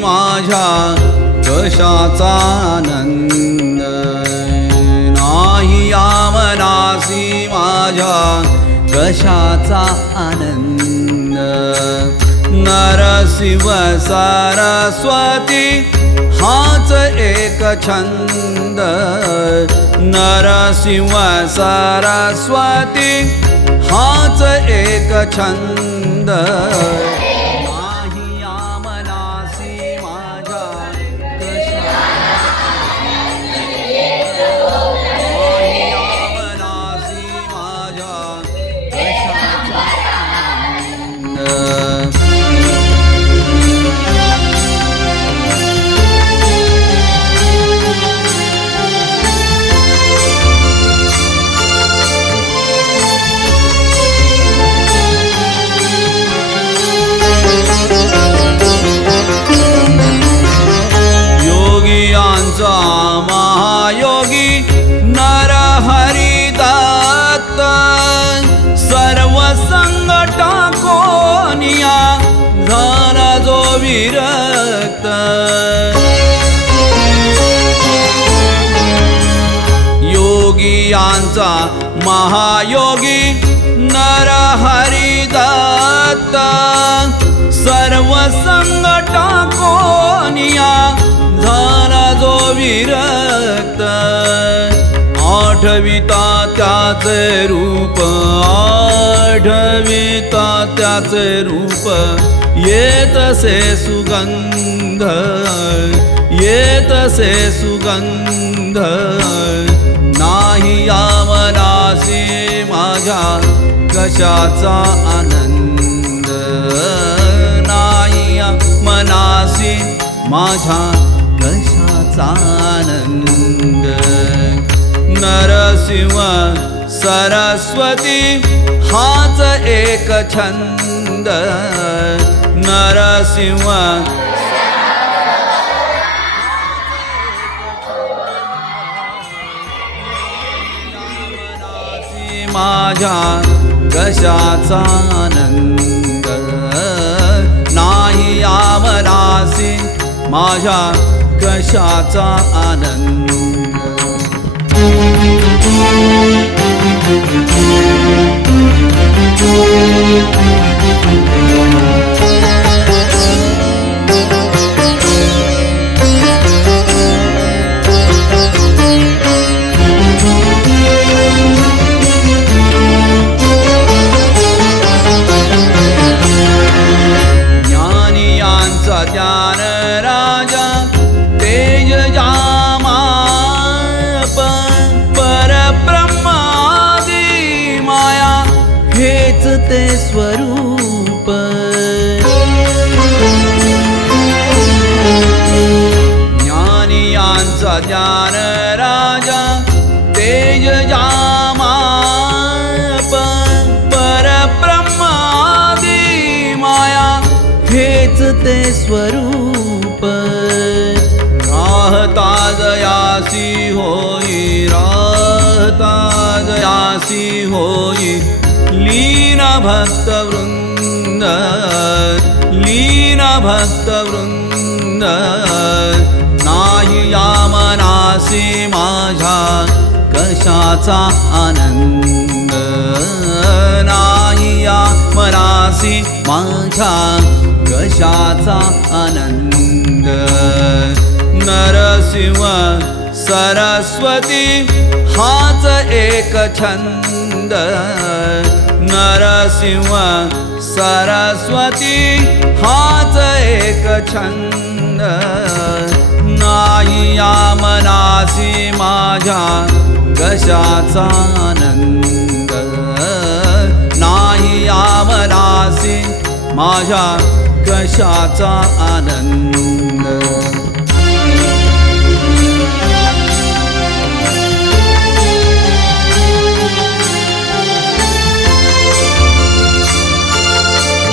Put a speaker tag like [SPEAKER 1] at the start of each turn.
[SPEAKER 1] माझ्या कशाचा आनंद नाही यामनासी माझ्या कशाचा आनंद नरशिव सरस्वती हाच एक छंद नरसिंह सरस्वती हाच एक छंद योगियांचा महायोगी नरहरी दत्त सर्व संगटा कोनिया झाला जो विरक्त योगियांचा महायोगी नरहरी दत्त सर्व संगटा कोनिया विरक्त आठविता त्याचे रूप आठविता त्याचे रूप. येतसे सुगंध येतसे सुगंध. नाही यामनासी माझ्या कशाचा आनंद. नाही या मनासी माझ्या सानंद नरसिंह सरस्वती हाच एक छंद. नरसिंह माझ्या कशाचा आनंद. नाही आमरासी माझ्या कशाचा आनंद? ते स्वरूप. ज्ञानियांचा ज्ञान राजा तेज जामा परब्रह्मादी माया हेच ते स्वरूप. राहता जयासी होई राहता जयासी होई लीन भक्तवृंद लीन भक्तवृंद नाही यामनासी माझ्या कशाचा आनंद? नाही या मनासी माझ्या कशाचा आनंद? नरसिंह सरस्वती हाच एक छंद. नरसिंह सरस्वती हाच एक छंद. नाही यामनासी माझ्या कशाचा आनंद. नाही यामनासी माझ्या कशाचा आनंद.